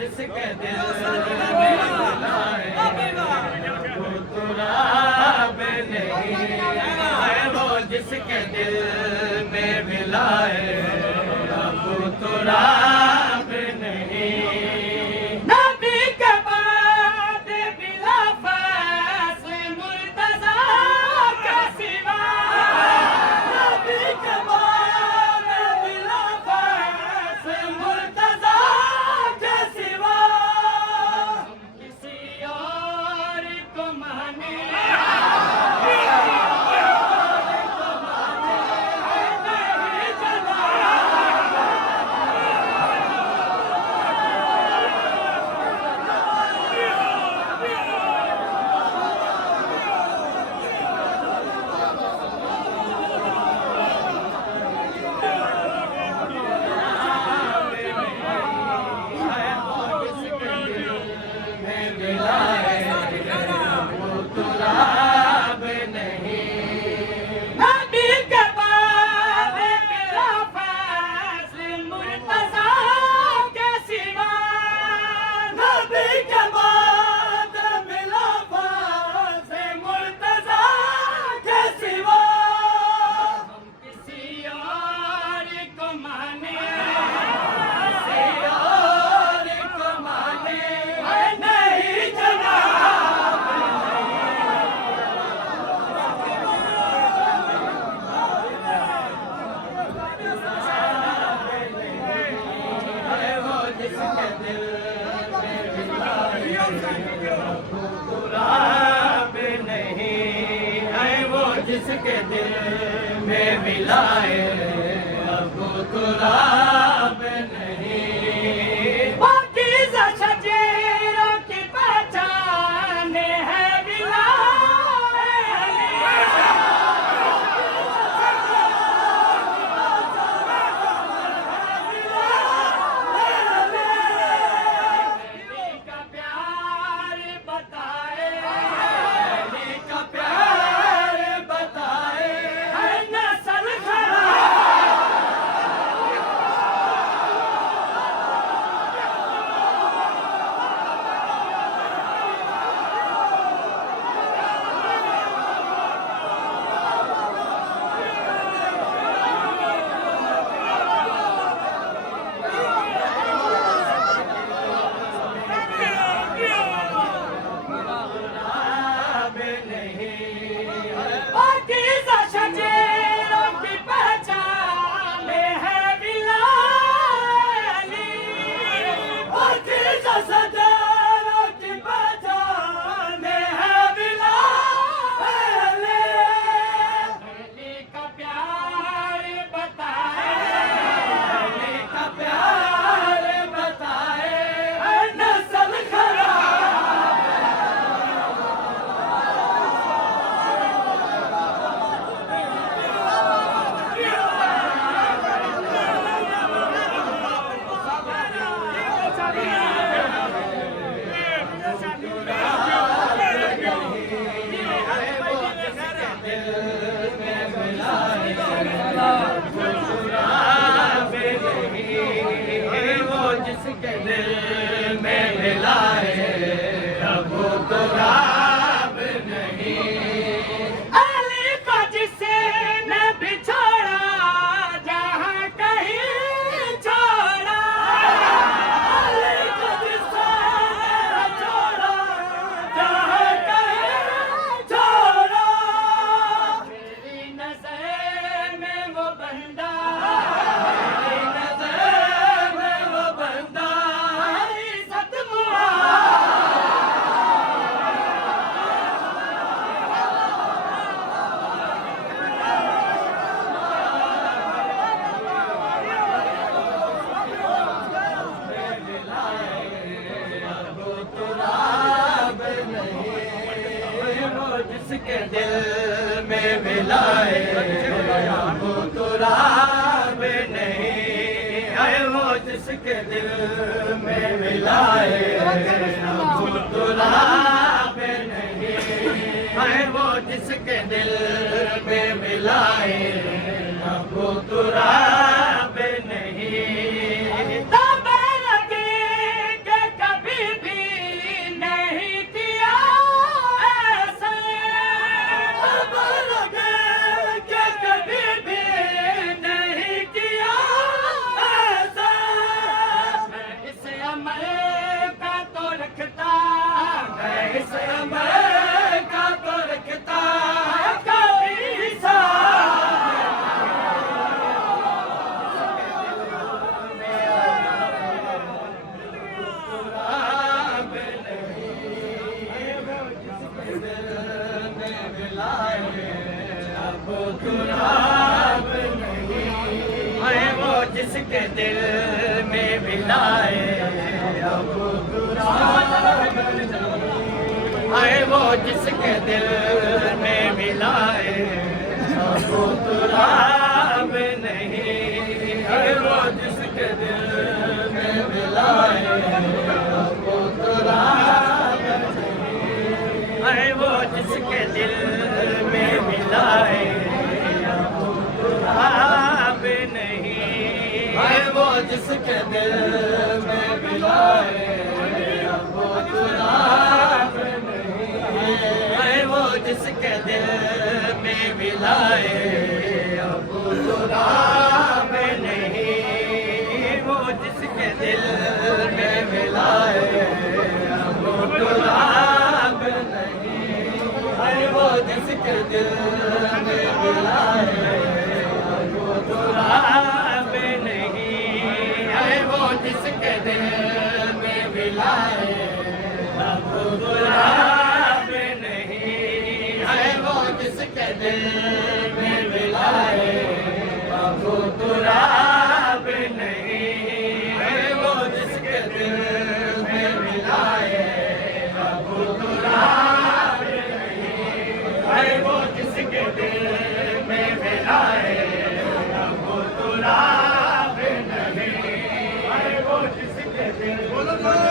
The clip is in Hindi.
जिसके दिल में वो तुराब नहीं है, वो जिसके दिल में मिलाए वो तुराब नहीं। नबी के बाद बिला फैसले मुर्तज़ा के सिवा, नबी के बाद बिला फैसले मुर्तज़ा के सिवा किसी और को माने जिसके दिल में मिलाए अब गुलाब नहीं। पाकीज़ा शजीरों की पहचान है मिलाए अब तुराब नहीं, है वो जिसके दिल में मिलाए अब तुराब नहीं, है वो जिसके दिल में मिलाए अब तुराब नहीं। जिसके दिल में मिलाए अब तुराब नहीं, है वो जिसके दिल में मिलाए अब तुराब नहीं, है वो जिसके दिल में मिलाए अब तुराब नहीं, है वो जिसके दिल में मिलाए अब तुराब नहीं, है वो जिसके दिल में मिलाए अब तुराब नहीं, है वो जिसके दिल में मिलाए अब तुराब नहीं, वो जिसके दिल में मिलाए अब तुराब नहीं, है वो जिसके दिल में मिलाए अब तुराब नहीं, है वो जिसके दिल में मिलाए अब तुराब नहीं, है वो जिसके दिल में मिलाए अब तुराब नहीं, है वो जिसके दिल में मिलाए अब तुराब नहीं, है वो जिसके दिल में मिलाए अब तुराब नहीं, है वो जिसके दिल